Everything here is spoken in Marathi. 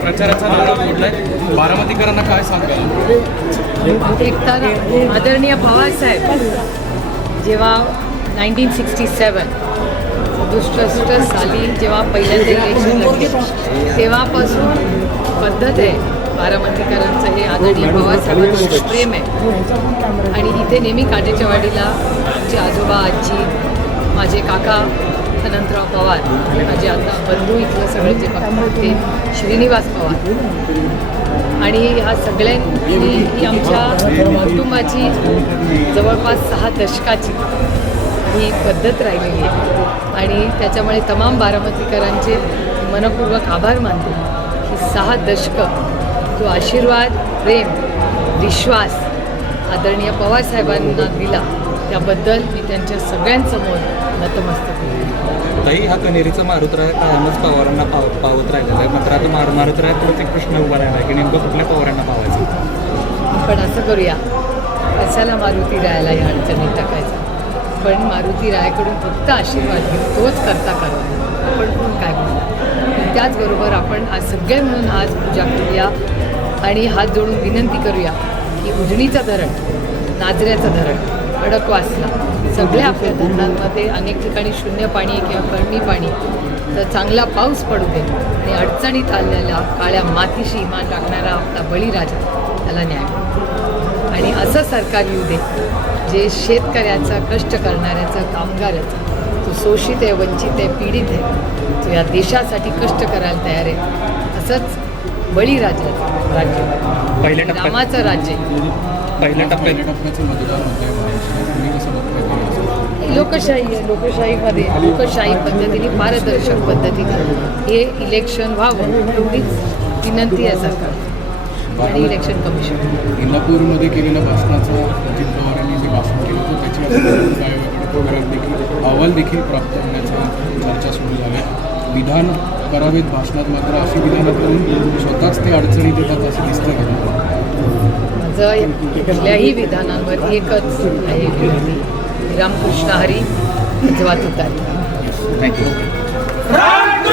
प्रचाराचा नारा फोडलाय बारामतीकरांना काय सांगाल एक तर आदरणीय बाबासाहेब जेव्हा नाईन्टीन सिक्स्टी सेवन दुष्ट साली जेव्हा पहिल्यांदा इलेक्शन लढले तेव्हापासून पद्धत आहे बारामतीकरांचं हे आदरणीय पवारसाहेबांचं प्रेम आहे. आणि इथे नेहमी काटेच्या वाडीला आमचे आजोबा आजी माझे काका अनंतराव पवार माझे आता बंधू इथलं सगळे जे बघतात ते श्रीनिवास पवार. आणि ह्या सगळ्यांनी ही आमच्या कुटुंबाची जवळपास सहा दशकाची ही पद्धत राहिलेली आहे. आणि त्याच्यामुळे तमाम बारामतीकरांचे मनपूर्वक आभार मानते. की सहा दशकं जो आशीर्वाद प्रेम विश्वास आदरणीय पवारसाहेबांना दिला त्याबद्दल मी त्यांच्या सगळ्यांसमोर नतमस्तक ताई हा कनेरीचा मारुतराय कायमच पवारांना पाव पावत राहिलेला आहे. मात्र आता मार मारुतराय परत एक प्रश्न उभा राहिला आहे की नेमकं कुठल्या पवारांना पावायचं? आपण असं करूया. कशाला मारुती रायाला या अडचणीत टाकायचं? पण मारुती रायाकडून फक्त आशीर्वाद घेऊ तोच करता करा आपण कोण काय बोलू त्याचबरोबर आपण आज सगळे म्हणून आज पूजा करूया. आणि हात जोडून विनंती करूया की उजणीचं धरण नाजऱ्याचं धरण अडकवासला सगळ्या आपल्या धरणांमध्ये अनेक ठिकाणी शून्य पाणी किंवा कमी पाणी तर चांगला पाऊस पडू दे आणि अडचणीत आलेल्या काळ्या मातीशी इमान टाकणारा आपला बळीराजा त्याला न्याय. आणि असं सरकार येऊ दे जे शेतकऱ्याचं कष्ट करणाऱ्याचं कामगाराचं तो शोषित आहे वंचित आहे पीडित आहे. तो या देशासाठी कष्ट करायला तयार आहे. असंच बळीराजाचं राज्य पहिल्या रामाचं राज्य. पहिल्या टप्प्यात लोकशाही आहे. लोकशाहीमध्ये लोकशाही पद्धतीने पारदर्शक पद्धतीने हे इलेक्शन व्हावं एवढीच विनंती आहे सरकार आणि इलेक्शन कमिशन इंदापूरमध्ये केलेल्या भाषणाचं अजित पवार यांनी जे भाषण केलं होतं त्याची आता निवडणूक आयोगाकडे प्रोग्राम देखील अहवाल देखील प्राप्त होण्याचा चर्चा सुरू झाल्या विधान करावेत भाषणात मात्र अशी विधानं करून स्वतःच ते अडचणीत येतात असं दिसतं का माझं कुठल्याही विधानांवर एकच आहे रामकृष्ण हरी अजिबात उतार. थँक्यू